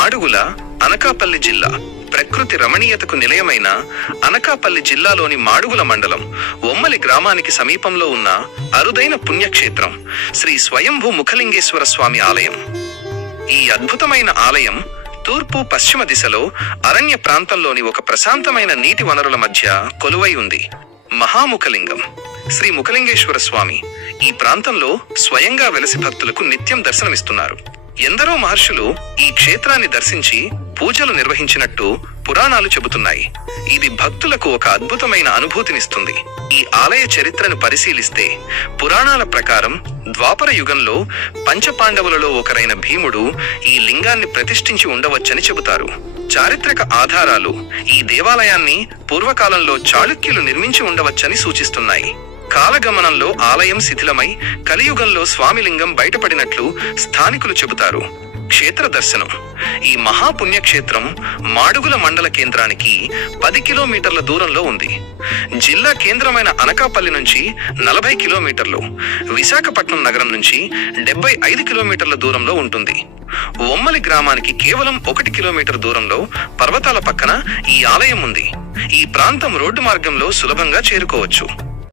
మాడుగుల అనకాపల్లి జిల్లా. ప్రకృతి రమణీయతకు నిలయమైన అనకాపల్లి జిల్లాలోని మాడుగుల మండలం ఒమ్మలి గ్రామానికి సమీపంలో ఉన్న అరుదైన పుణ్యక్షేత్రం శ్రీ స్వయంభూ ముఖలింగేశ్వర స్వామి ఆలయం. ఈ అద్భుతమైన ఆలయం తూర్పు పశ్చిమ దిశలో అరణ్య ప్రాంతంలోని ఒక ప్రశాంతమైన నీటి వనరుల మధ్య కొలువై ఉంది. మహాముఖలింగం. శ్రీ ముఖలింగేశ్వర స్వామి ఈ ప్రాంతంలో స్వయంగా వెలసి భక్తులకు నిత్యం దర్శనమిస్తున్నారు. ఎందరో మహర్షులు ఈ క్షేత్రాన్ని దర్శించి పూజలు నిర్వహించినట్టు పురాణాలు చెబుతున్నాయి. ఇది భక్తులకు ఒక అద్భుతమైన అనుభూతినిస్తుంది. ఈ ఆలయ చరిత్రను పరిశీలిస్తే పురాణాల ప్రకారం ద్వాపర యుగంలో పంచపాండవులలో ఒకరైన భీముడు ఈ లింగాన్ని ప్రతిష్ఠించి ఉండవచ్చని చెబుతారు. చారిత్రక ఆధారాలు ఈ దేవాలయాన్ని పూర్వకాలంలో చాళుక్యులు నిర్మించి ఉండవచ్చని సూచిస్తున్నాయి. కాలగమనంలో ఆలయం శిథిలమై కలియుగంలో స్వామిలింగం బయటపడినట్లు స్థానికులు చెబుతారు. క్షేత్ర దర్శనం. ఈ మహాపుణ్యక్షేత్రం మాడుగుల మండల కేంద్రానికి పది కిలోమీటర్ల దూరంలో ఉంది. జిల్లా కేంద్రమైన అనకాపల్లి నుంచి నలభై కిలోమీటర్లు విశాఖపట్నం నగరం నుంచి డెబ్బై ఐదు కిలోమీటర్ల దూరంలో ఉంటుంది. ఒమ్మలి గ్రామానికి కేవలం ఒకటి కిలోమీటర్ దూరంలో పర్వతాల పక్కన ఈ ఆలయం ఉంది. ఈ ప్రాంతం రోడ్డు మార్గంలో సులభంగా చేరుకోవచ్చు.